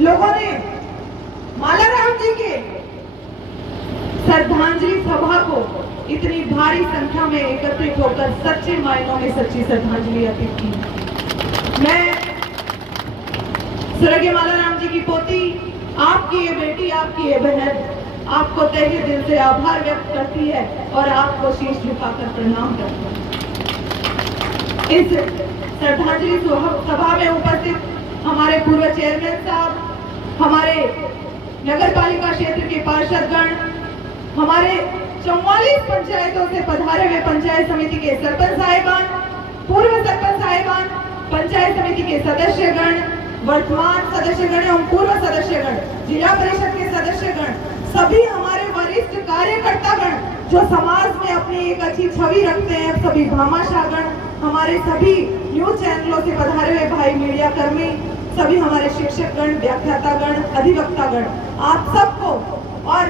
लोगों ने मालाराम जी के श्रद्धांजलि सभा को इतनी भारी संख्या में एकत्रित होकर सच्चे मायनों में सच्ची श्रद्धांजलि अर्पित की। मैं स्वर्गीय मालाराम जी की पोती, आपकी ये बेटी, आपकी ये बहन आपको तहे दिल से आभार व्यक्त करती है और आपको शीश झुकाकर प्रणाम करती है। इस श्रद्धांजलि सभा में उपस्थित हमारे पूर्व चेयरमैन साहब, हमारे नगर पालिका क्षेत्र के पार्षदगण, हमारे 44 पंचायतों से पधारे हुए पंचायत समिति के सरपंच साहिबान, पूर्व सरपंच साहिबान, पंचायत समिति के सदस्यगण, वर्तमान सदस्यगण एवं पूर्व सदस्यगण, जिला परिषद के सदस्यगण, सभी हमारे वरिष्ठ कार्यकर्तागण जो समाज में अपनी एक अच्छी छवि रखते हैं, सभी भामाशाहगण, हमारे सभी न्यूज चैनलों से पधारे हुए भाई मीडिया कर्मी, सभी हमारे शिक्षकगण, व्याख्यातागण, अधिवक्तागण, आप सबको और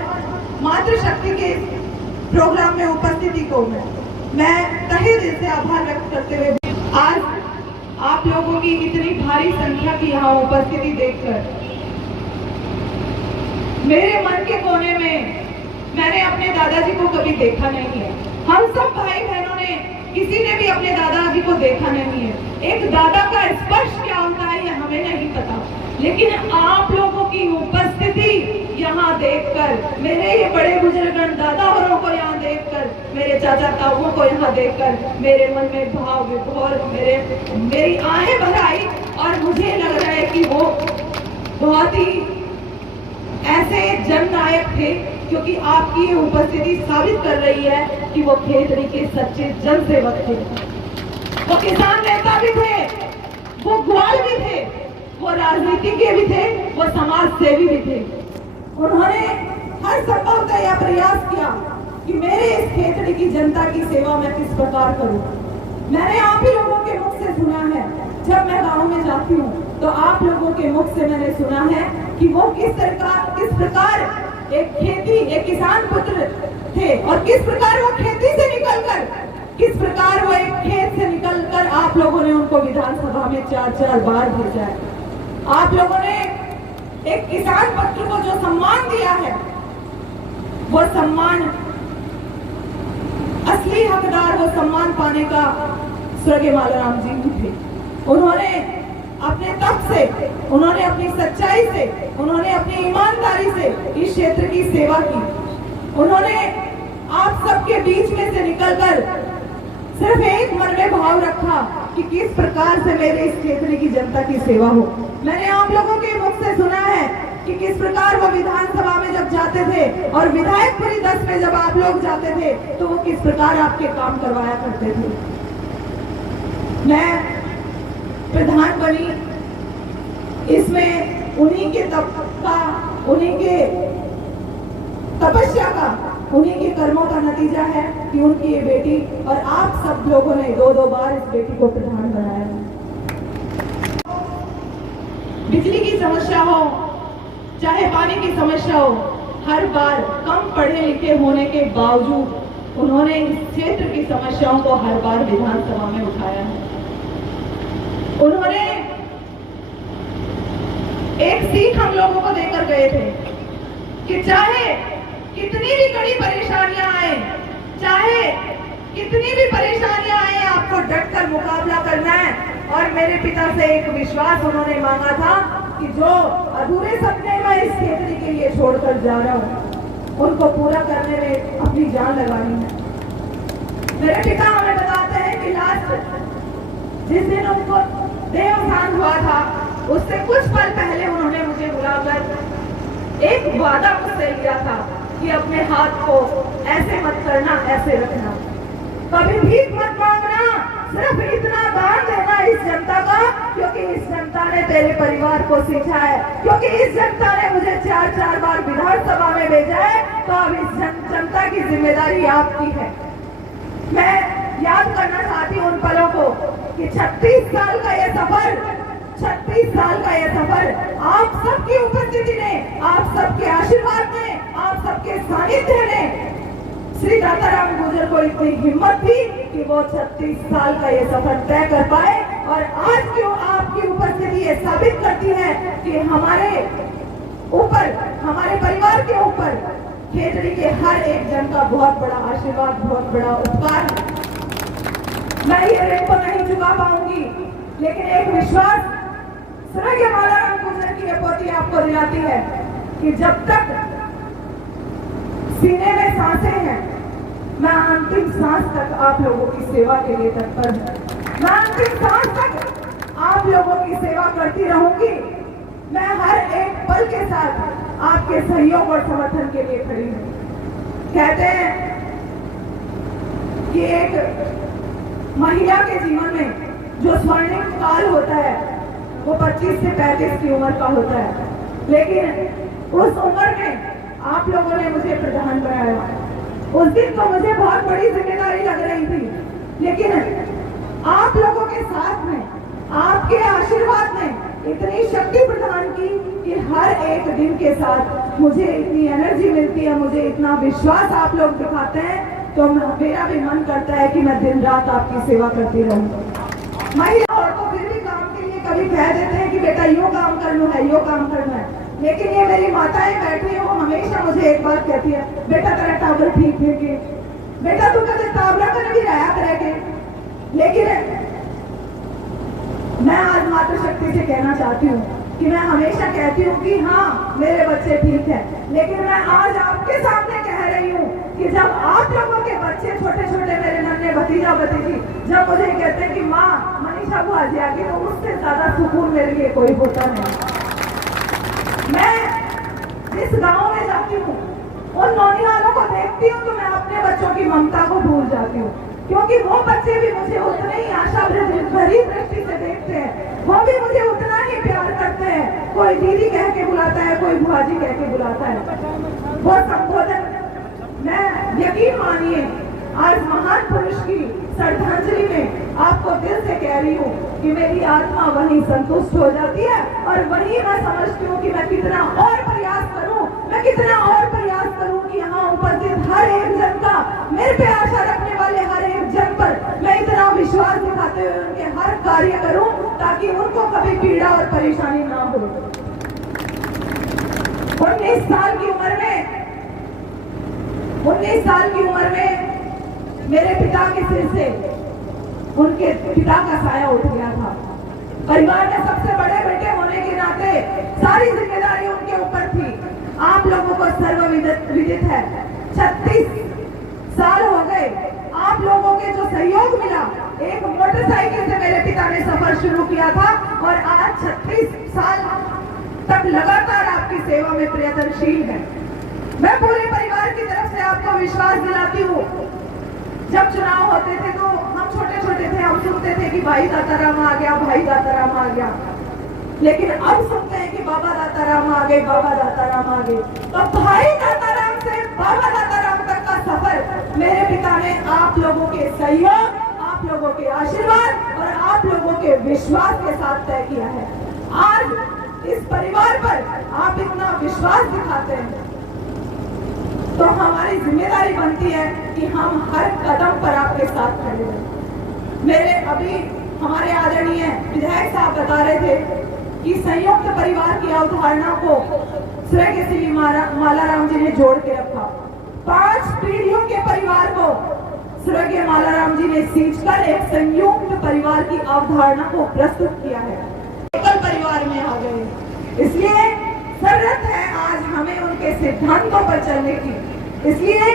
मातृशक्ति के प्रोग्राम में उपस्थिति को मैं तहे दिल से आभार व्यक्त करते हुए आज आप लोगों की इतनी भारी संख्या की यहाँ उपस्थिति देखकर मेरे मन के कोने में मैंने अपने दादाजी को कभी देखा नहीं है। हम सब भाई बहनों ने किसी ने भी अपने दादाजी को देखा नहीं है। एक दादा का स्पर्श क्या होता है ये हमें नहीं पता, लेकिन आप लोगों की उपस्थिति यहाँ देखकर, मेरे ये बड़े बुजुर्गण दादा औरों को यहाँ देखकर, मेरे चाचा ताऊओं को यहाँ देखकर मेरे मन में भाव विभोर मेरी आहें भर आई और मुझे लग रहा है कि वो बहुत ही ऐसे जननायक थे, क्योंकि आपकी ये उपस्थिति साबित कर रही है कि वो खेतरी के सच्चे जनसेवक थे। वो किसान नेता भी थे, वो ग्वाल भी थे, वो राजनीतिज्ञ भी थे, वो समाज सेवी भी थे। उन्होंने हर संभवतः यह प्रयास किया कि मेरे इस खेतरी की जनता की सेवा मैं किस प्रकार करूं। मैंने आप ही लोगों के मुख से सुना है, जब मैं गांव में जाती हूँ तो आप लोगों के मुख से मैंने सुना है कि वो किस प्रकार एक किसान पुत्र थे और किस प्रकार वो खेती से निकलकर, किस प्रकार वो एक खेत से निकलकर आप लोगों ने उनको विधानसभा में 4-4 बार भेजा है। आप लोगों ने एक किसान पुत्र को जो सम्मान दिया है, वो सम्मान असली हकदार, वो सम्मान पाने का स्वर्गीय मालाराम जी थे। उन्होंने अपने तप से, उन्होंने अपनी सच्चाई से, उन्होंने अपनी ईमानदारी से इस क्षेत्र की सेवा की। उन्होंने आप सबके बीच में से निकलकर सिर्फ एक मन में भाव रखा कि किस प्रकार से मेरे इस क्षेत्र की जनता की सेवा हो। मैंने आप लोगों के मुख से सुना है कि किस प्रकार वो विधानसभा में जब जाते थे और विधायकपुरी 10 में जब आप लोग जाते थे तो वो किस प्रकार आपके काम करवाया करते थे। मैं प्रधान बनी, इसमें उन्हीं के तप का, उन्हीं के तपस्या का, उन्हीं के कर्मों का नतीजा है कि उनकी ये बेटी और आप सब लोगों ने 2-2 बार इस बेटी को प्रधान बनाया। बिजली की समस्या हो चाहे पानी की समस्या हो, हर बार कम पढ़े लिखे होने के बावजूद उन्होंने इस क्षेत्र की समस्याओं को हर बार विधानसभा में उठाया है। उन्होंने एक सीख हम लोगों को देकर गए थे कि चाहे कितनी भी बड़ी परेशानियां आए, चाहे कितनी भी परेशानियां आए, आपको डटकर मुकाबला करना है। और मेरे पिता से एक विश्वास उन्होंने मांगा था कि जो अधूरे सपने मैं इस क्षेत्र के लिए छोड़कर जा रहा हूं, उनको पूरा करने में अपनी जान लगानी है। मेरे पिता हमें बताते हैं कि लास्ट जिस दिन उनको देहांत हुआ था, उससे कुछ पल पहले उन्होंने मुझे बुलाकर एक वादा मुझसे लिया था कि अपने हाथ को ऐसे मत करना, ऐसे रखना, कभी भीख मत मांगना, सिर्फ इतना दान देना इस जनता का, क्योंकि इस जनता ने तेरे परिवार को सीखा है, क्योंकि इस जनता ने मुझे 4-4 बार विधानसभा में भेजा है, तो अब इस जनता की जिम्मेदारी आपकी है। मैं याद करना चाहती हूँ उन पलों को कि 36 साल का ये सफर, 36 साल का ये सफर आप सबकी उपस्थिति ने, आप सबके आशीर्वाद ने, आप सबके सानिध्य ने श्री दाताराम गुर्जर को इतनी हिम्मत थी कि वो 36 साल का ये सफर तय कर पाए और आज क्यों आपकी उपस्थिति ये साबित करती है कि हमारे ऊपर, हमारे परिवार के ऊपर खेतड़ी के हर एक जन का बहुत बड़ा आशीर्वाद, बहुत बड़ा उपकार है। मैं ये ऋण को नहीं चुका पाऊंगी, लेकिन एक विश्वास स्वर्गीय मालाराम गुर्जर की ये पोती आपको दिलाती है कि जब तक सीने में सांसें हैं, मैं अंतिम सांस तक आप लोगों की सेवा के लिए तत्पर हूं। मैं अंतिम सांस तक आप लोगों की सेवा करती रहूंगी। मैं हर एक पल के साथ आपके सहयोग और समर्थन के लिए खड़ी हूं। कहते हैं कि एक महिला के जीवन में जो स्वर्णिम काल होता है वो 25 से 35 की उम्र का होता है, लेकिन उस उम्र में आप लोगों ने मुझे प्रधान बनाया। उस दिन तो मुझे बहुत बड़ी जिम्मेदारी लग रही थी, लेकिन आप लोगों के साथ में आपके आशीर्वाद ने इतनी शक्ति प्रदान की कि हर एक दिन के साथ मुझे इतनी एनर्जी मिलती है, मुझे इतना विश्वास आप लोग दिखाते हैं, तो मेरा भी मन करता है कि मैं दिन रात आपकी सेवा करती रहूं। महिला औरतों फिर भी काम के लिए कभी कह देते हैं कि बेटा यो काम करना है, यो काम करना है, लेकिन ये मेरी माताएं बैठी है, वो हमेशा मुझे एक बात कहती है, बेटा तेरा टावल ठीक है कि बेटा तू कभी तावला कर भी रहा करेगे। लेकिन मैं आज मातृशक्ति से कहना चाहती हूँ कि मैं हमेशा कहती हूँ कि हाँ मेरे बच्चे ठीक है, लेकिन मैं आज आपके सामने कह रही हूँ कि जब आप लोगों के बच्चे छोटे छोटे, मेरे नन्हे भतीजा भतीजी जब मुझे कहते हैं कि माँ मनीषा बुआ जी आ गई, तो उससे ज्यादा सुकून मेरे लिए कोई होता नहीं। मैं जिस गांव में जाती हूँ उन नौनिहालों को देखती हूँ तो मैं अपने बच्चों की ममता को भूल जाती हूँ, क्योंकि वो बच्चे भी मुझे उतने ही आशा भरी दृष्टि से देखते हैं, वो भी मुझे उतना ही प्यार करते हैं। कोई दीदी कह के बुलाता है, कोई बुआजी कह के बुलाता है। वो संबोधन मैं यकीन मानिए आज महान पुरुष की श्रद्धांजलि में आपको दिल से कह रही हूँ कि मेरी आत्मा वहीं संतुष्ट हो जाती है, और वहीं मैं समझती हूँ कि मैं कितना और प्रयास करूँ, मैं कितना और प्रयास करूँ कि यहाँ उपस्थित हर एक जन का, मेरे पे आशा रखने वाले हर एक जन पर मैं इतना विश्वास दिखाते हुए उनके हर कार्य करूँ ताकि उनको कभी पीड़ा और परेशानी ना हो। 19 साल की उम्र में मेरे पिता के सिर से उनके पिता का साया उठ गया था। परिवार में सबसे बड़े बेटे होने के नाते सारी जिम्मेदारी उनके ऊपर थी। आप लोगों को सर्वविदित है 36 साल हो गए, आप लोगों के जो सहयोग मिला, एक मोटरसाइकिल से मेरे पिता ने सफर शुरू किया था और आज 36 साल तक लगातार आपकी सेवा में प्रयत्नशील है। मैं पूरे परिवार की तरफ से आपको विश्वास दिलाती हूँ। जब चुनाव होते थे तो हम छोटे छोटे थे, हम सुनते थे कि भाई दाताराम आ गया, भाई दाताराम आ गया, लेकिन अब सुनते हैं कि बाबा दाताराम आ गए, बाबा दाताराम आ गए। तो भाई दाताराम से बाबा दाताराम तक का सफर मेरे पिता ने आप लोगों के सहयोग, आप लोगों के आशीर्वाद और आप लोगों के विश्वास के साथ तय किया है। आज इस परिवार पर आप इतना विश्वास दिखाते हैं तो हमारी जिम्मेदारी बनती है कि हम हर कदम पर आपके साथ खड़े रहें। मेरे अभी हमारे आदरणीय विधायक साहब बता रहे थे कि संयुक्त परिवार की अवधारणा को स्वर्गीय श्री मालाराम जी ने जोड़ के रखा। 5 पीढ़ियों के परिवार को स्वर्गीय मालाराम जी ने सींचकर एक संयुक्त परिवार की अवधारणा को प्रस्तुत किया है। एकल परिवार में आ गए, इसलिए जरूरत है आज हमें उनके सिद्धांतों पर चलने की, इसलिए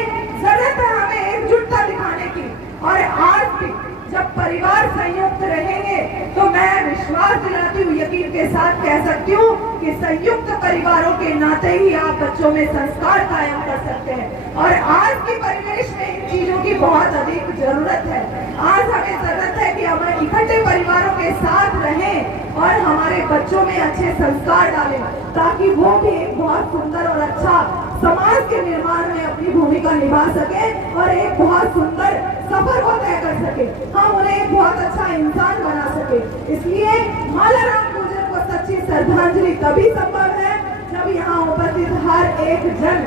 जरूरत है हमें एकजुटता दिखाने की। और आज भी जब परिवार संयुक्त रहेंगे तो मैं विश्वास दिलाती हूँ, यकीन के साथ कह सकती हूँ कि संयुक्त परिवारों के नाते ही आप बच्चों में संस्कार कायम कर सकते हैं। और आज के परिवेश में इन चीजों की बहुत अधिक जरूरत है। आज हमें जरूरत है कि हम इकट्ठे परिवारों के साथ रहें और हमारे बच्चों में अच्छे संस्कार डालें, ताकि वो भी एक बहुत सुंदर और अच्छा समाज के निर्माण में अपनी भूमिका निभा सके और एक बहुत सुंदर सफर को तय कर सके, हम उन्हें एक बहुत अच्छा इंसान बना सके। इसलिए मालाराम गुर्जर को सच्ची श्रद्धांजलि तभी संभव है जब यहाँ उपस्थित हर एक जन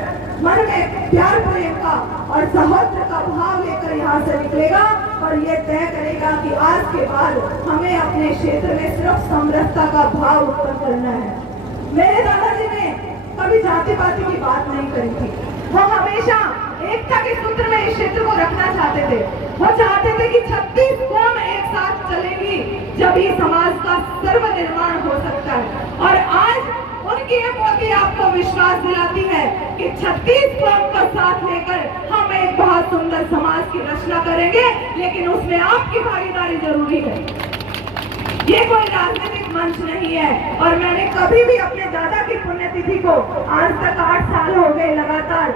मन में प्यार प्रेम का और सहोदर का भाव लेकर यहाँ से निकलेगा और और ये तय करेगा कि आज के बाद हमें अपने क्षेत्र में सिर्फ समरसता का भाव उत्पन्न करना है। मेरे दादाजी ने कभी जाति पाति की बात नहीं करी थी। वो हमेशा एकता के सूत्र में इस क्षेत्र को रखना चाहते थे। वो चाहते थे कि 36 कौम एक साथ चलेगी, जब ये समाज का सर्वनिर्माण हो सकता है। और आज उनकी ये मोदी आपको विश्वास दिलाती है कि 36 कौम का साथ लेकर हम एक बहुत सुंदर समाज की रचना करेंगे, लेकिन उसमें आपकी भागीदारी जरूरी है। ये कोई राजनीतिक मंच नहीं है। और मैंने कभी भी अपने दादा की पुण्यतिथि को, आज तक 8 साल हो गए लगातार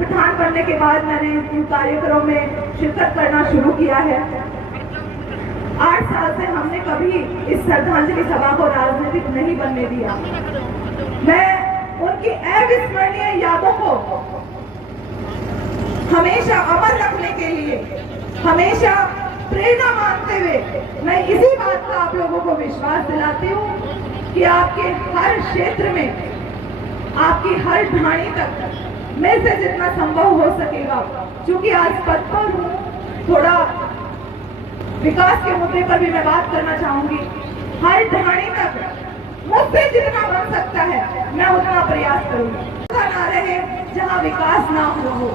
पठान बनने के बाद मैंने इन कार्यक्रमों में शिरकत करना शुरू किया है। 8 साल से हमने कभी इस श्रद्धांजलि सभा को राजनीतिक नहीं बनने दिया। मैं उनकी अविस्मरणीय यादों को हमेशा अमर रखने के लिए, हमेशा प्रेरणा मानते हुए मैं इसी बात का आप लोगों को विश्वास दिलाती हूँ कि आपके हर क्षेत्र में, आपकी हर ढाणी तक मेरे से जितना संभव हो सकेगा, क्योंकि आज पद पर हूँ, थोड़ा विकास के मुद्दे पर भी मैं बात करना चाहूंगी। हर ढाणी तक मुझसे जितना बन सकता है मैं उतना प्रयास करूंगी। ना रहे जहाँ विकास ना हो।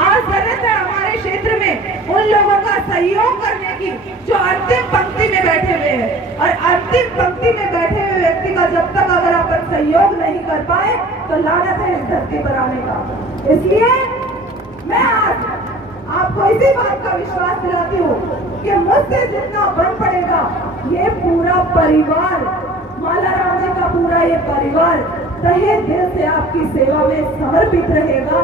आज जरूरत है हमारे क्षेत्र में उन लोगों का सहयोग करने की जो अंतिम पंक्ति में बैठे हुए हैं। और अंतिम पंक्ति में बैठे हुए व्यक्ति का जब तक अगर अपन सहयोग नहीं कर पाए तो लानत है इस धरती पर आने का। इसलिए मैं आज आपको इसी बात का विश्वास दिलाती हूँ कि मुझसे जितना बन पड़ेगा, ये पूरा परिवार, माला राम जी का पूरा ये परिवार तहे दिल से आपकी सेवा में समर्पित रहेगा।